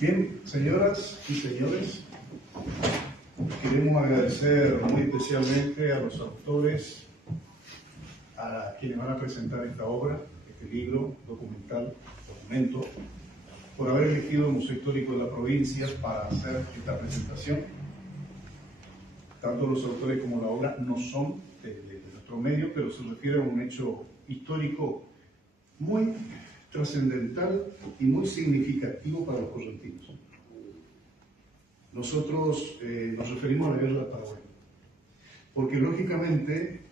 Bien, señoras y señores, queremos agradecer muy especialmente a los autores, a quienes van a presentar esta obra, este libro, documento, por haber elegido el Museo Histórico de la Provincia para hacer esta presentación. Tanto los autores como la obra no son de nuestro medio, pero se refiere a un hecho histórico muy trascendental y muy significativo para los correntinos. Nosotros nos referimos a la Guerra del Paraguay, porque lógicamente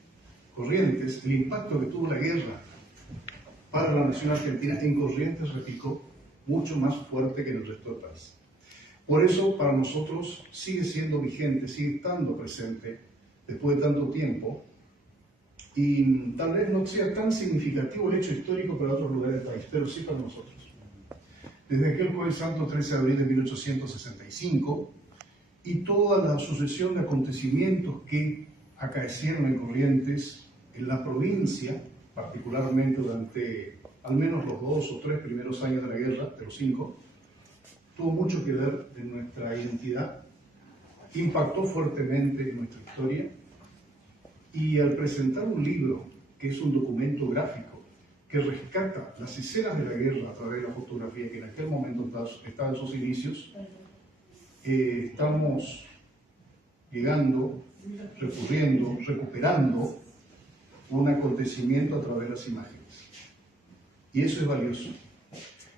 Corrientes, el impacto que tuvo la guerra para la nación argentina en Corrientes replicó mucho más fuerte que en el resto del país. Por eso, para nosotros sigue siendo vigente, sigue estando presente después de tanto tiempo, y tal vez no sea tan significativo el hecho histórico para otros lugares del país, pero sí para nosotros. Desde aquel Jueves Santo 13 de abril de 1865 y toda la sucesión de acontecimientos que acaecieron en Corrientes, en la provincia, particularmente durante al menos los 2 o 3 primeros años de la guerra, de los 5, tuvo mucho que ver en nuestra identidad, impactó fuertemente en nuestra historia, y al presentar un libro que es un documento gráfico que rescata las escenas de la guerra a través de la fotografía que en aquel momento estaba en sus inicios, estamos llegando, recurriendo, recuperando un acontecimiento a través de las imágenes. Y eso es valioso.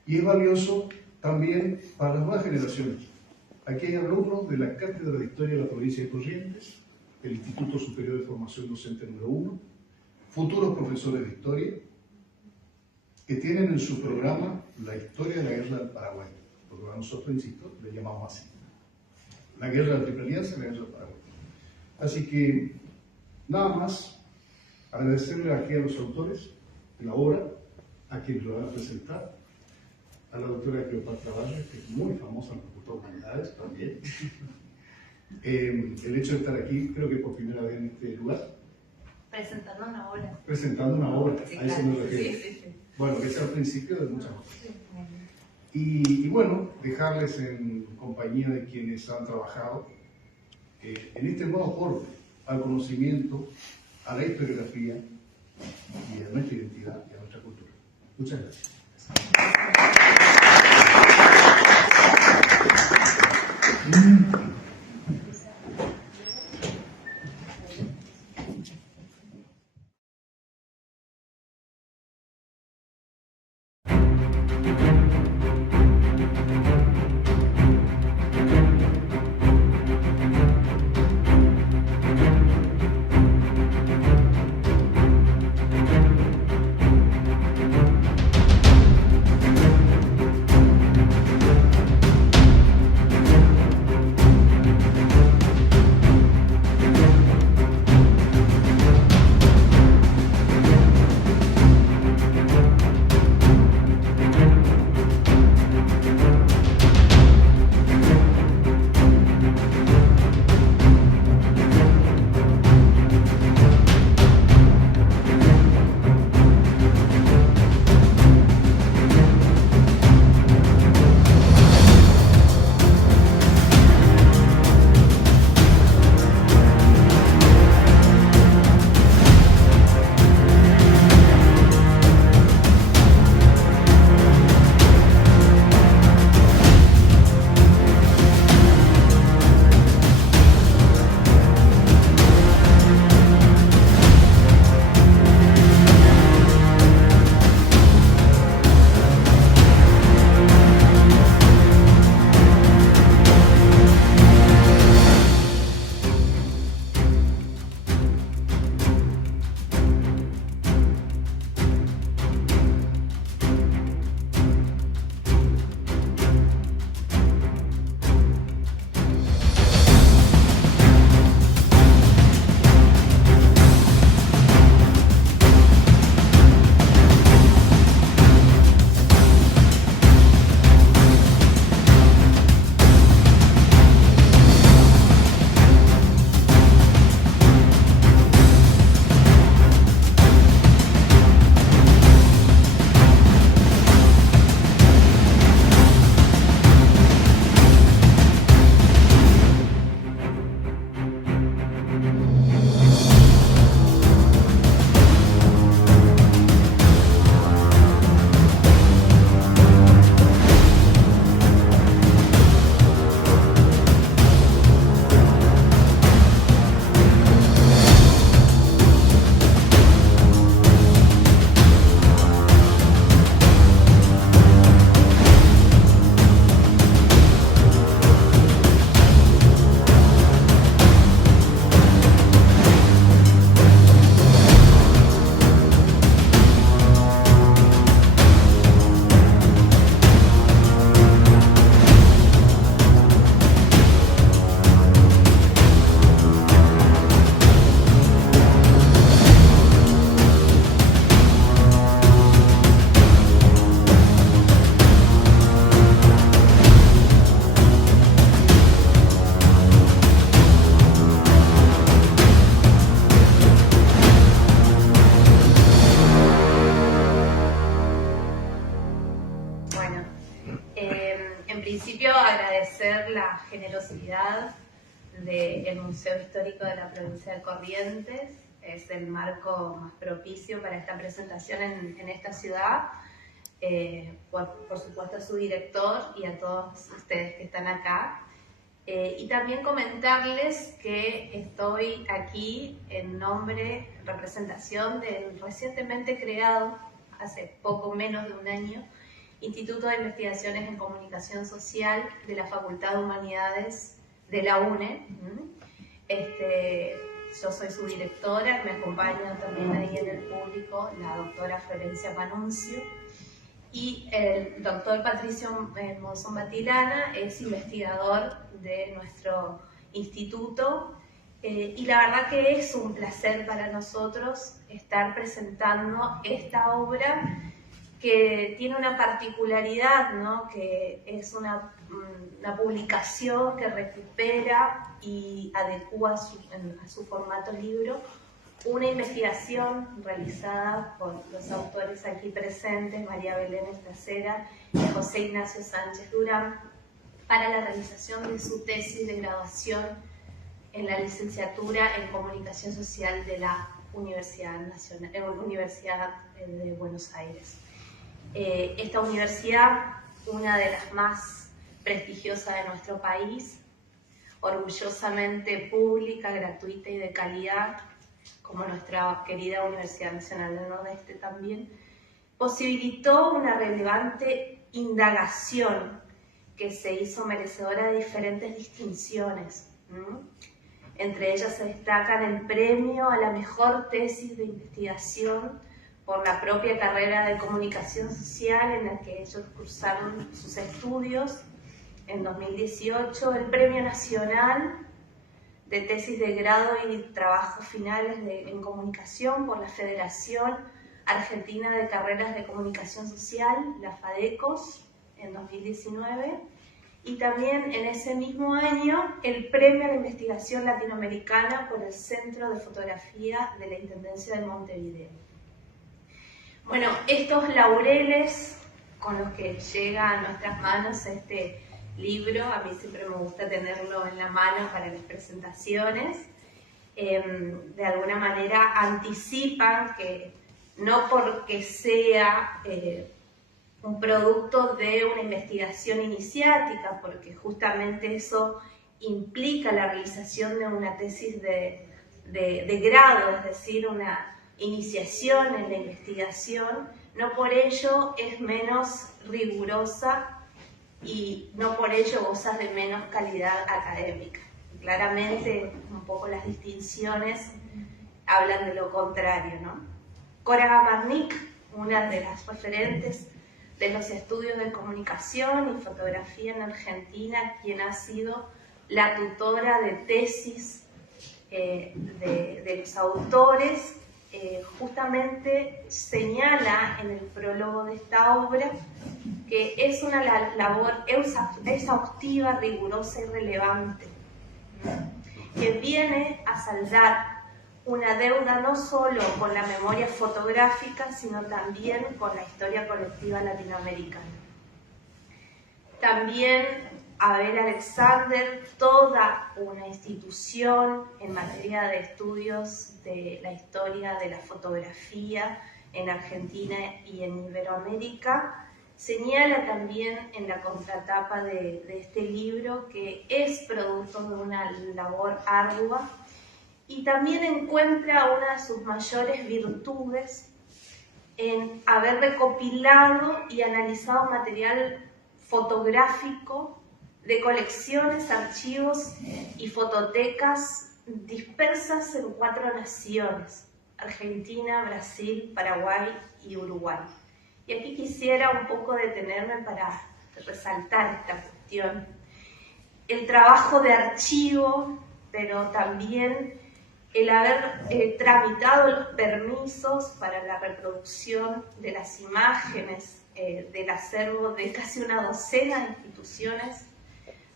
Y es valioso también para las nuevas generaciones. Aquí hay alumnos de la Cátedra de Historia de la Provincia de Corrientes, el Instituto Superior de Formación Docente número 1, futuros profesores de historia, que tienen en su programa la historia de la Guerra del Paraguay, porque nosotros, insisto, le llamamos así. La Guerra de la Triple Alianza y la Guerra del Paraguay. Así que, nada más, agradecerle aquí a los autores de la obra, a quienes lo van a presentar, a la doctora Cleopatra Valle, que es muy famosa en la Facultad de Humanidades también. El hecho de estar aquí, creo que por primera vez en este lugar. Presentando una obra. Presentando una obra, Sí, a eso claro. me refiero. Sí. Bueno, que sea el principio de muchas cosas. Sí. Y bueno, dejarles en compañía de quienes han trabajado en este nuevo aporte al conocimiento, a la historiografía y a nuestra identidad y a nuestra cultura. Muchas gracias. principio, agradecer la generosidad del Museo Histórico de la Provincia de Corrientes. Es el marco más propicio para esta presentación en esta ciudad. Por supuesto a su director y a todos ustedes que están acá. Y también comentarles que estoy aquí en representación del recientemente creado, hace poco menos de un año, Instituto de Investigaciones en Comunicación Social de la Facultad de Humanidades de la UNE. Yo soy su directora, me acompaña también ahí en el público la doctora Florencia Panuncio. Y el doctor Patricio Monzón Batilana es investigador de nuestro instituto, y la verdad que es un placer para nosotros estar presentando esta obra que tiene una particularidad, ¿no? Que es una publicación que recupera y adecua a su formato libro una investigación realizada por los autores aquí presentes, María Belén Estacera y José Ignacio Sánchez Durán, para la realización de su tesis de graduación en la licenciatura en Comunicación Social de la Universidad de Buenos Aires. Esta universidad, una de las más prestigiosas de nuestro país, orgullosamente pública, gratuita y de calidad, como nuestra querida Universidad Nacional del Nordeste también, posibilitó una relevante indagación que se hizo merecedora de diferentes distinciones. Entre ellas se destacan el premio a la mejor tesis de investigación por la propia carrera de Comunicación Social en la que ellos cursaron sus estudios en 2018, el Premio Nacional de Tesis de Grado y Trabajos Finales en Comunicación por la Federación Argentina de Carreras de Comunicación Social, la FADECOS, en 2019, y también en ese mismo año el Premio a la Investigación Latinoamericana por el Centro de Fotografía de la Intendencia de Montevideo. Bueno, estos laureles con los que llega a nuestras manos este libro, a mí siempre me gusta tenerlo en la mano para las presentaciones, de alguna manera anticipan que no porque sea un producto de una investigación iniciática, porque justamente eso implica la realización de una tesis de grado, es decir, una iniciación en la investigación, no por ello es menos rigurosa y no por ello goza de menos calidad académica. Claramente, un poco las distinciones hablan de lo contrario, ¿no? Cora Gamarnik, una de las referentes de los estudios de comunicación y fotografía en Argentina, quien ha sido la tutora de tesis de los autores, justamente señala en el prólogo de esta obra que es una labor exhaustiva, rigurosa y relevante, que viene a saldar una deuda no solo con la memoria fotográfica, sino también con la historia colectiva latinoamericana. También Abel Alexander, toda una institución en materia de estudios de la historia de la fotografía en Argentina y en Iberoamérica, señala también en la contratapa de este libro que es producto de una labor ardua y también encuentra una de sus mayores virtudes en haber recopilado y analizado material fotográfico de colecciones, archivos y fototecas dispersas en 4 naciones: Argentina, Brasil, Paraguay y Uruguay. Y aquí quisiera un poco detenerme para resaltar esta cuestión. El trabajo de archivo, pero también el haber tramitado los permisos para la reproducción de las imágenes del acervo de casi una docena de instituciones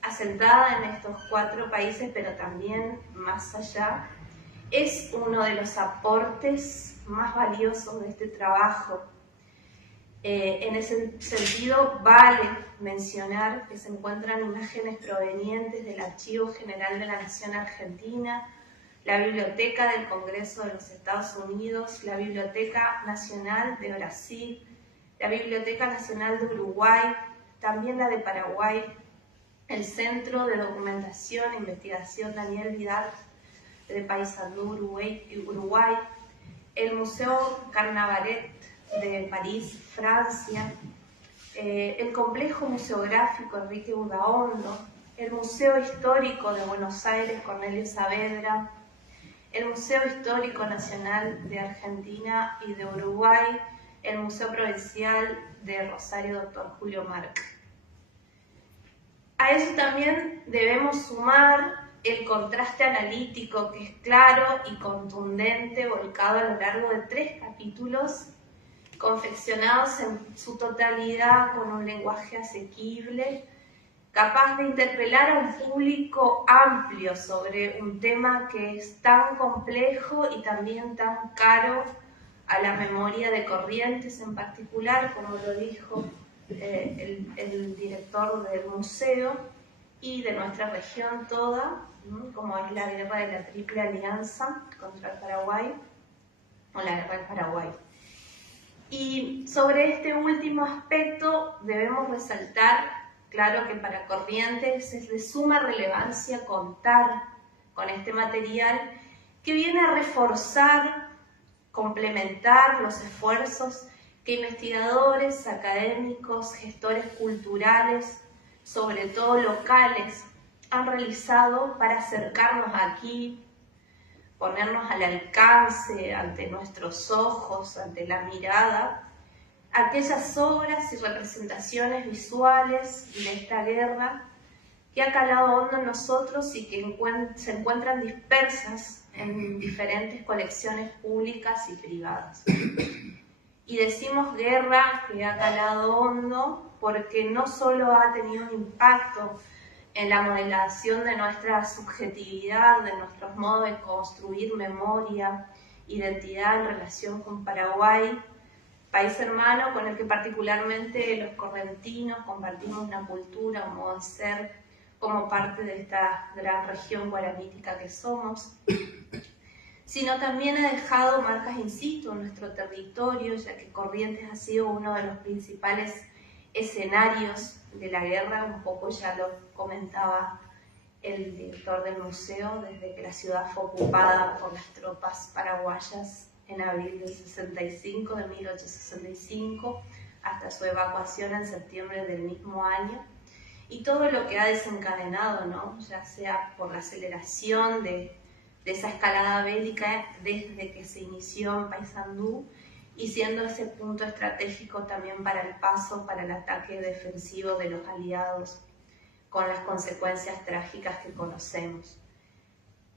asentada en estos 4 países, pero también más allá, es uno de los aportes más valiosos de este trabajo. En ese sentido, vale mencionar que se encuentran imágenes provenientes del Archivo General de la Nación Argentina, la Biblioteca del Congreso de los Estados Unidos, la Biblioteca Nacional de Brasil, la Biblioteca Nacional de Uruguay, también la de Paraguay, el Centro de Documentación e Investigación Daniel Vidal de Paysandú, Uruguay, el Museo Carnavalet de París, Francia, el Complejo Museográfico Enrique Udaondo, el Museo Histórico de Buenos Aires Cornelio Saavedra, el Museo Histórico Nacional de Argentina y de Uruguay, el Museo Provincial de Rosario Dr. Julio Marc. A eso también debemos sumar el contraste analítico que es claro y contundente, volcado a lo largo de 3 capítulos, confeccionados en su totalidad con un lenguaje asequible, capaz de interpelar a un público amplio sobre un tema que es tan complejo y también tan caro a la memoria de Corrientes en particular, como lo dijo el director del museo, y de nuestra región toda, como es la guerra de la Triple Alianza contra el Paraguay, o la guerra del Paraguay. Y sobre este último aspecto debemos resaltar, claro, que para Corrientes es de suma relevancia contar con este material que viene a reforzar, complementar los esfuerzos que investigadores, académicos, gestores culturales, sobre todo locales, han realizado para acercarnos aquí, ponernos al alcance, ante nuestros ojos, ante la mirada, aquellas obras y representaciones visuales de esta guerra que ha calado hondo en nosotros y que se encuentran dispersas en diferentes colecciones públicas y privadas. Y decimos guerra que ha calado hondo porque no solo ha tenido un impacto en la modelación de nuestra subjetividad, de nuestros modos de construir memoria, identidad en relación con Paraguay, país hermano con el que particularmente los correntinos compartimos una cultura, un modo de ser, como parte de esta gran región guaranítica que somos, sino también ha dejado marcas in situ en nuestro territorio, ya que Corrientes ha sido uno de los principales escenarios de la guerra, un poco ya lo comentaba el director del museo, desde que la ciudad fue ocupada por las tropas paraguayas en abril del 65, de 1865, hasta su evacuación en septiembre del mismo año, y todo lo que ha desencadenado, ¿no? Ya sea por la aceleración de esa escalada bélica desde que se inició en Paysandú, y siendo ese punto estratégico también para el paso, para el ataque defensivo de los aliados, con las consecuencias trágicas que conocemos.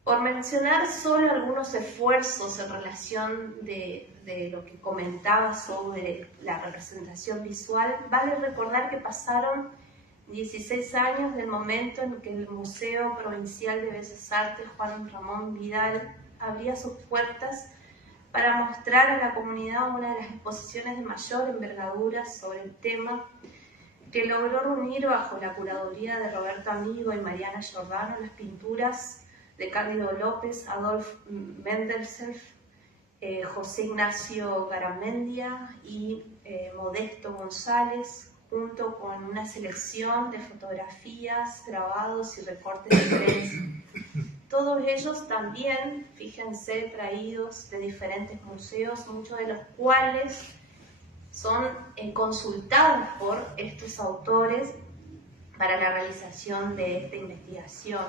Por mencionar solo algunos esfuerzos en relación de lo que comentaba sobre la representación visual, vale recordar que pasaron 16 años del momento en que el Museo Provincial de Bellas Artes Juan Ramón Vidal abría sus puertas para mostrar a la comunidad una de las exposiciones de mayor envergadura sobre el tema, que logró reunir bajo la curaduría de Roberto Amigo y Mariana Giordano las pinturas de Cándido López, Adolf Mendelssohn, José Ignacio Garamendia y Modesto González, junto con una selección de fotografías, grabados y recortes de prensa. Todos ellos también, fíjense, traídos de diferentes museos, muchos de los cuales son consultados por estos autores para la realización de esta investigación.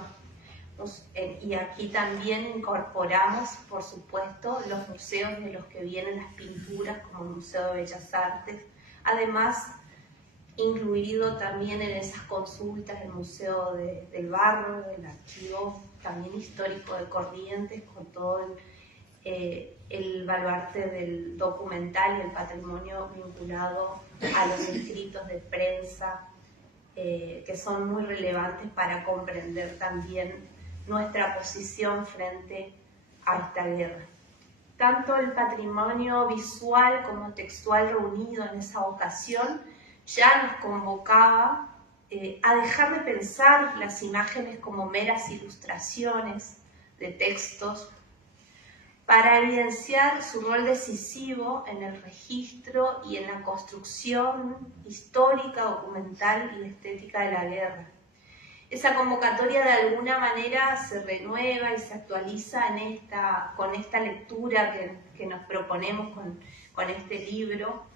Y aquí también incorporamos, por supuesto, los museos de los que vienen las pinturas, como el Museo de Bellas Artes, además incluido también en esas consultas el Museo del Barro, el Archivo también histórico de Corrientes, con todo el baluarte del documental y el patrimonio vinculado a los escritos de prensa, que son muy relevantes para comprender también nuestra posición frente a esta guerra. tanto el patrimonio visual como textual reunido en esa ocasión ya nos convocaba a dejar de pensar las imágenes como meras ilustraciones de textos, para evidenciar su rol decisivo en el registro y en la construcción histórica, documental y estética de la guerra. Esa convocatoria de alguna manera se renueva y se actualiza con esta lectura que nos proponemos con este libro.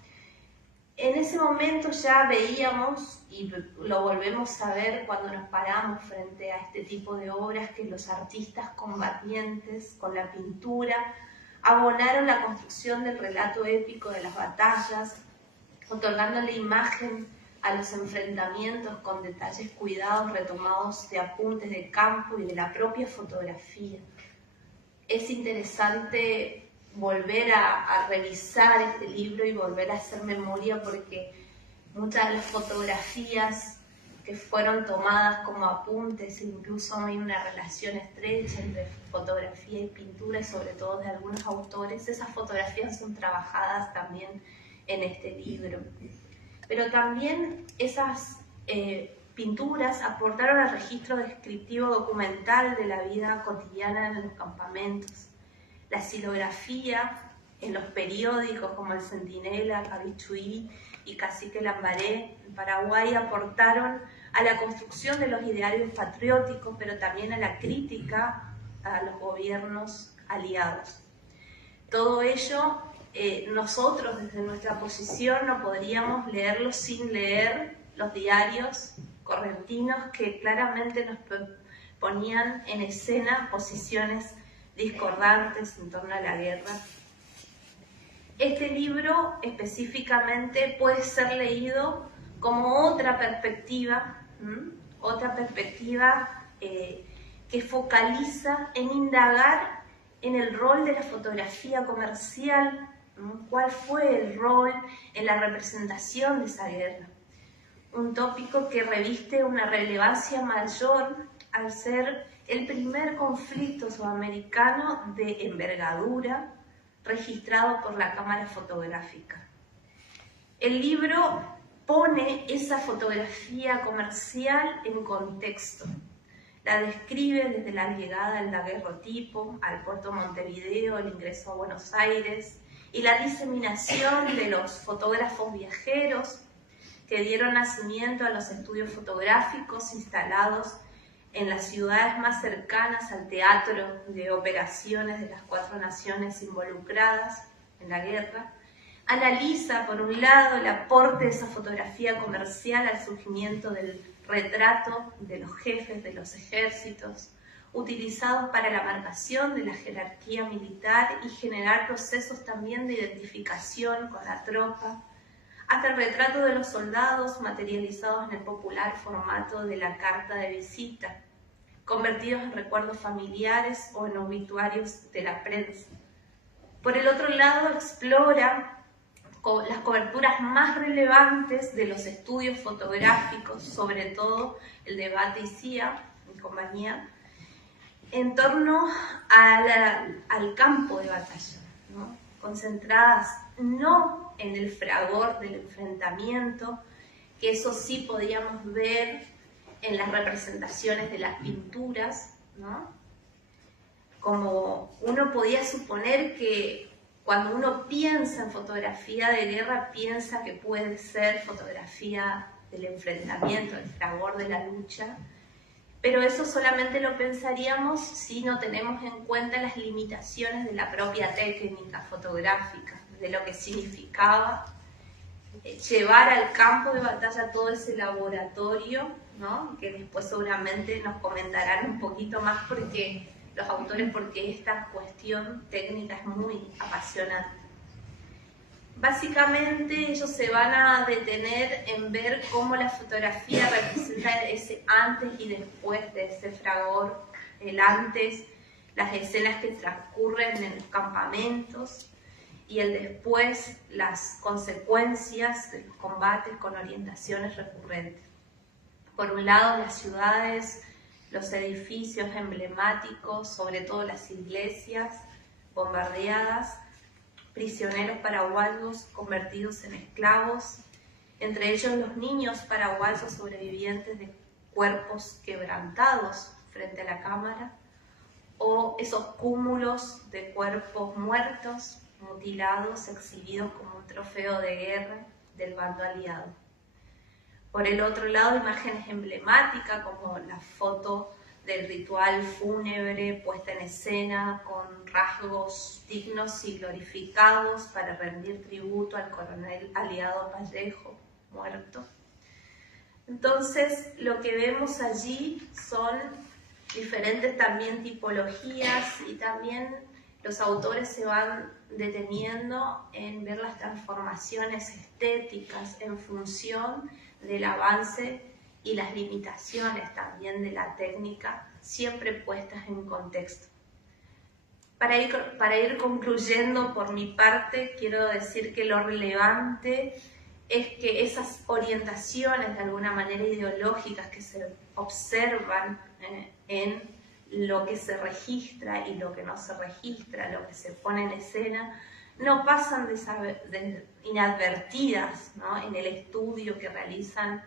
En ese momento ya veíamos, y lo volvemos a ver cuando nos paramos frente a este tipo de obras, que los artistas combatientes con la pintura abonaron la construcción del relato épico de las batallas, otorgándole imagen a los enfrentamientos con detalles cuidados retomados de apuntes de campo y de la propia fotografía. Es interesante volver a revisar este libro y volver a hacer memoria, porque muchas de las fotografías que fueron tomadas como apuntes, incluso hay una relación estrecha entre fotografía y pintura, y sobre todo de algunos autores, esas fotografías son trabajadas también en este libro. Pero también esas pinturas aportaron al registro descriptivo documental de la vida cotidiana en los campamentos. La xilografía en los periódicos como El Centinela, Cabichuí y Cacique Lambaré en Paraguay aportaron a la construcción de los idearios patrióticos, pero también a la crítica a los gobiernos aliados. Todo ello, nosotros desde nuestra posición no podríamos leerlo sin leer los diarios correntinos, que claramente nos ponían en escena posiciones discordantes en torno a la guerra. Este libro específicamente puede ser leído como otra perspectiva que focaliza en indagar en el rol de la fotografía comercial, cuál fue el rol en la representación de esa guerra. Un tópico que reviste una relevancia mayor al ser el primer conflicto sudamericano de envergadura registrado por la cámara fotográfica. El libro pone esa fotografía comercial en contexto. La describe desde la llegada del daguerrotipo al puerto Montevideo, el ingreso a Buenos Aires y la diseminación de los fotógrafos viajeros que dieron nacimiento a los estudios fotográficos instalados en las ciudades más cercanas al teatro de operaciones de las 4 naciones involucradas en la guerra. Analiza, por un lado, el aporte de esa fotografía comercial al surgimiento del retrato de los jefes de los ejércitos, utilizados para la marcación de la jerarquía militar y generar procesos también de identificación con la tropa, hasta el retrato de los soldados materializados en el popular formato de la carta de visita, convertidos en recuerdos familiares o en obituarios de la prensa. Por el otro lado, explora las coberturas más relevantes de los estudios fotográficos, sobre todo el de Bate y Cía y compañía, en torno al campo de batalla, ¿no? Concentradas no en el fragor del enfrentamiento, que eso sí podíamos ver en las representaciones de las pinturas, ¿no? Como uno podía suponer que cuando uno piensa en fotografía de guerra, piensa que puede ser fotografía del enfrentamiento, del fragor de la lucha, pero eso solamente lo pensaríamos si no tenemos en cuenta las limitaciones de la propia técnica fotográfica, de lo que significaba llevar al campo de batalla todo ese laboratorio, ¿no? Que después seguramente nos comentarán un poquito más los autores, porque esta cuestión técnica es muy apasionante. Básicamente ellos se van a detener en ver cómo la fotografía representa ese antes y después de ese fragor, el antes, las escenas que transcurren en los campamentos, y el después, las consecuencias de los combates con orientaciones recurrentes. Por un lado, las ciudades, los edificios emblemáticos, sobre todo las iglesias, bombardeadas, prisioneros paraguayos convertidos en esclavos, entre ellos los niños paraguayos sobrevivientes de cuerpos quebrantados frente a la cámara, o esos cúmulos de cuerpos muertos, mutilados, exhibidos como un trofeo de guerra del bando aliado. Por el otro lado, imágenes emblemáticas como la foto del ritual fúnebre puesta en escena con rasgos dignos y glorificados para rendir tributo al coronel aliado Vallejo, muerto. Entonces, lo que vemos allí son diferentes también tipologías y también los autores se van deteniendo en ver las transformaciones estéticas en función del avance y las limitaciones también de la técnica, siempre puestas en contexto. Para ir concluyendo por mi parte, quiero decir que lo relevante es que esas orientaciones de alguna manera ideológicas que se observan en lo que se registra y lo que no se registra, lo que se pone en escena, no pasan inadvertidas, ¿no?, en el estudio que realizan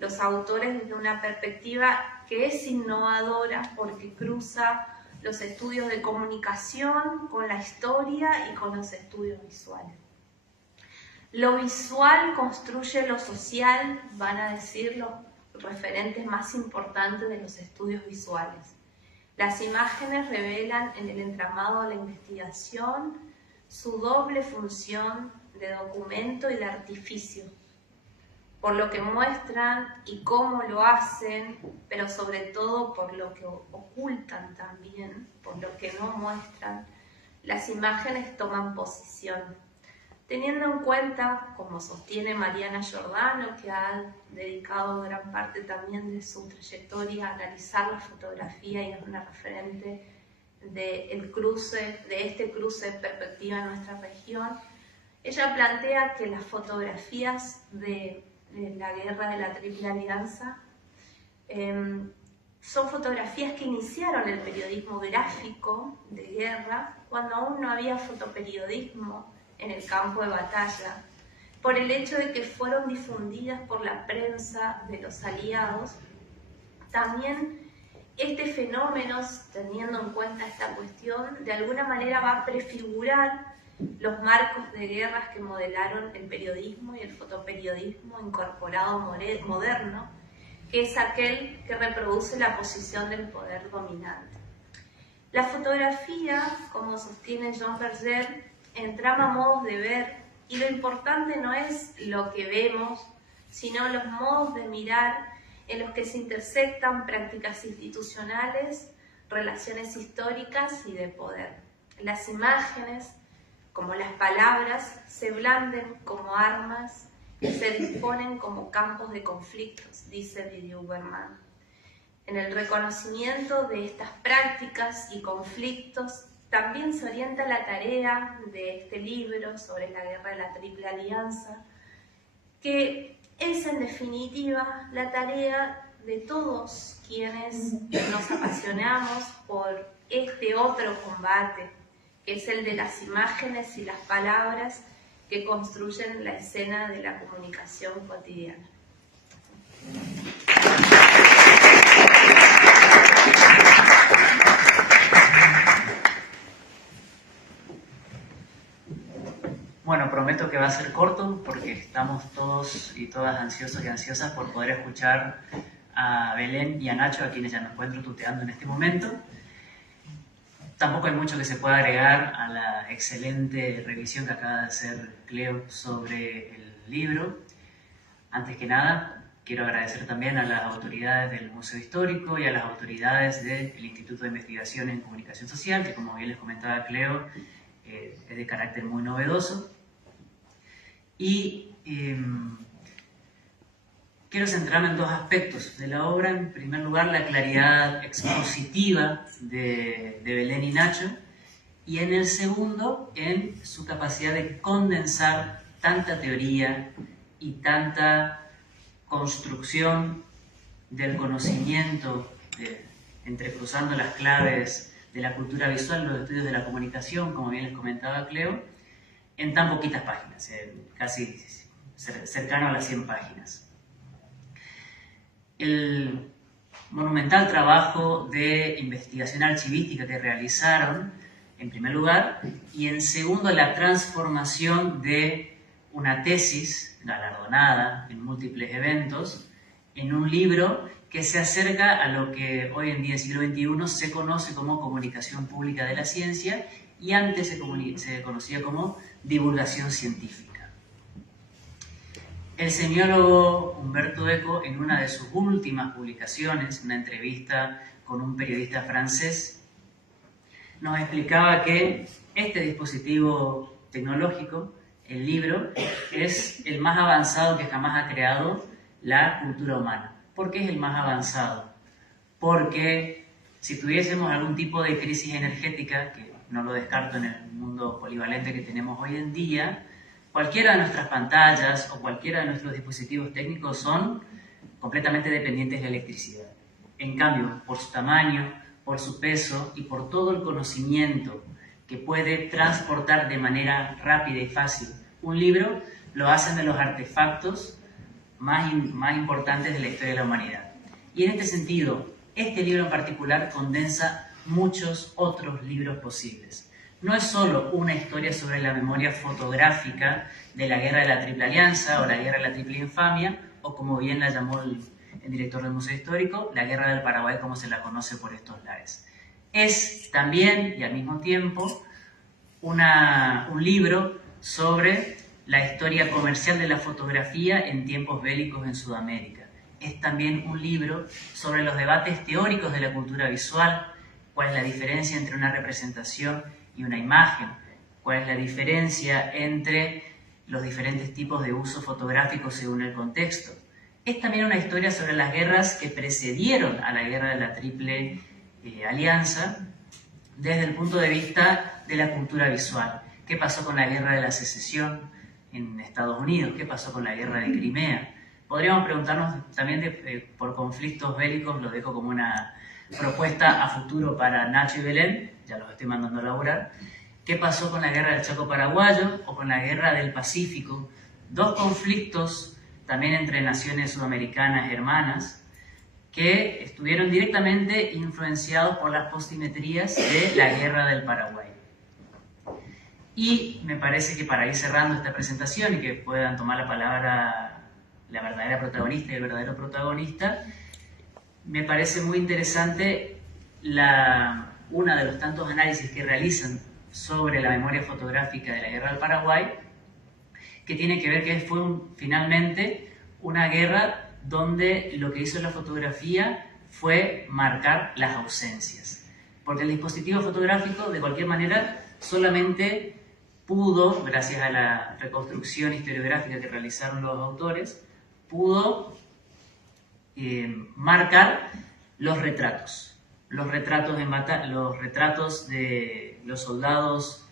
los autores desde una perspectiva que es innovadora porque cruza los estudios de comunicación con la historia y con los estudios visuales. Lo visual construye lo social, van a decir los referentes más importantes de los estudios visuales. Las imágenes revelan en el entramado de la investigación su doble función de documento y de artificio, por lo que muestran y cómo lo hacen, pero sobre todo por lo que ocultan también, por lo que no muestran. Las imágenes toman posición. Teniendo en cuenta, como sostiene Mariana Giordano, que ha dedicado gran parte también de su trayectoria a analizar la fotografía y es una referente de este cruce de perspectiva en nuestra región, ella plantea que las fotografías de la guerra de la Triple Alianza son fotografías que iniciaron el periodismo gráfico de guerra cuando aún no había fotoperiodismo en el campo de batalla, por el hecho de que fueron difundidas por la prensa de los aliados. También este fenómeno, teniendo en cuenta esta cuestión, de alguna manera va a prefigurar los marcos de guerras que modelaron el periodismo y el fotoperiodismo incorporado moderno, que es aquel que reproduce la posición del poder dominante. La fotografía, como sostiene Jean Berger, entrama modos de ver, y lo importante no es lo que vemos, sino los modos de mirar en los que se intersectan prácticas institucionales, relaciones históricas y de poder. Las imágenes, como las palabras, se blanden como armas y se disponen como campos de conflictos, dice Didier Huberman. En el reconocimiento de estas prácticas y conflictos también se orienta la tarea de este libro sobre la guerra de la Triple Alianza, que es en definitiva la tarea de todos quienes nos apasionamos por este otro combate, que es el de las imágenes y las palabras que construyen la escena de la comunicación cotidiana. Bueno, prometo que va a ser corto porque estamos todos y todas ansiosos y ansiosas por poder escuchar a Belén y a Nacho, a quienes ya me encuentro tuteando en este momento. Tampoco hay mucho que se pueda agregar a la excelente revisión que acaba de hacer Cleo sobre el libro. Antes que nada, quiero agradecer también a las autoridades del Museo Histórico y a las autoridades del Instituto de Investigación en Comunicación Social, que como bien les comentaba Cleo, es de carácter muy novedoso. Y quiero centrarme en dos aspectos de la obra. En primer lugar, la claridad expositiva de Belén y Nacho, y en el segundo, en su capacidad de condensar tanta teoría y tanta construcción del conocimiento, entrecruzando las claves de la cultura visual, los estudios de la comunicación, como bien les comentaba Cleo, en tan poquitas páginas, casi cercano a las 100 páginas. El monumental trabajo de investigación archivística que realizaron, en primer lugar, y en segundo, la transformación de una tesis galardonada en múltiples eventos en un libro que se acerca a lo que hoy en día, en siglo XXI, se conoce como comunicación pública de la ciencia y antes se conocía como divulgación científica. El semiólogo Umberto Eco, en una de sus últimas publicaciones, una entrevista con un periodista francés, nos explicaba que este dispositivo tecnológico, el libro, es el más avanzado que jamás ha creado la cultura humana. ¿Por qué es el más avanzado? Porque si tuviésemos algún tipo de crisis energética, que no lo descarto en el mundo polivalente que tenemos hoy en día, cualquiera de nuestras pantallas o cualquiera de nuestros dispositivos técnicos son completamente dependientes de la electricidad. En cambio, por su tamaño, por su peso y por todo el conocimiento que puede transportar de manera rápida y fácil un libro, lo hacen de los artefactos más importantes de la historia de la humanidad. Y en este sentido, este libro en particular condensa muchos otros libros posibles. No es solo una historia sobre la memoria fotográfica de la Guerra de la Triple Alianza o la Guerra de la Triple Infamia, o como bien la llamó el director del Museo Histórico, la Guerra del Paraguay, como se la conoce por estos lares. Es también, y al mismo tiempo, un libro sobre la historia comercial de la fotografía en tiempos bélicos en Sudamérica. Es también un libro sobre los debates teóricos de la cultura visual, cuál es la diferencia entre una representación y una imagen, cuál es la diferencia entre los diferentes tipos de uso fotográfico según el contexto. Es también una historia sobre las guerras que precedieron a la Guerra de la Triple Alianza desde el punto de vista de la cultura visual. ¿Qué pasó con la Guerra de la Secesión en Estados Unidos? ¿Qué pasó con la Guerra de Crimea? Podríamos preguntarnos también por conflictos bélicos, lo dejo como una propuesta a futuro para Nacho y Belén, ya los estoy mandando a laburar. ¿Qué pasó con la Guerra del Chaco Paraguayo o con la Guerra del Pacífico? Dos conflictos también entre naciones sudamericanas hermanas que estuvieron directamente influenciados por las posimetrías de la Guerra del Paraguay. Y me parece que para ir cerrando esta presentación y que puedan tomar la palabra la verdadera protagonista y el verdadero protagonista, me parece muy interesante una de los tantos análisis que realizan sobre la memoria fotográfica de la Guerra del Paraguay, que tiene que ver que fue finalmente una guerra donde lo que hizo la fotografía fue marcar las ausencias. Porque el dispositivo fotográfico, de cualquier manera, solamente pudo, gracias a la reconstrucción historiográfica que realizaron los autores, pudo marcar los retratos de los soldados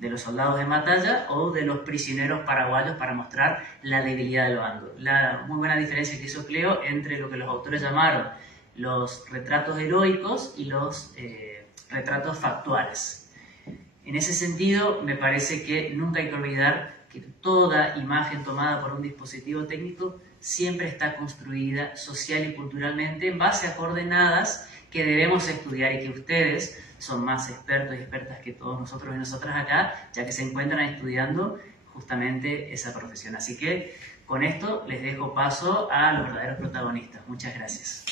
en batalla o de los prisioneros paraguayos para mostrar la debilidad del bando. La muy buena diferencia que hizo Cleo entre lo que los autores llamaron los retratos heroicos y los retratos factuales. En ese sentido, me parece que nunca hay que olvidar que toda imagen tomada por un dispositivo técnico siempre está construida social y culturalmente en base a coordenadas que debemos estudiar y que ustedes son más expertos y expertas que todos nosotros y nosotras acá, ya que se encuentran estudiando justamente esa profesión. Así que con esto les dejo paso a los verdaderos protagonistas. Muchas gracias.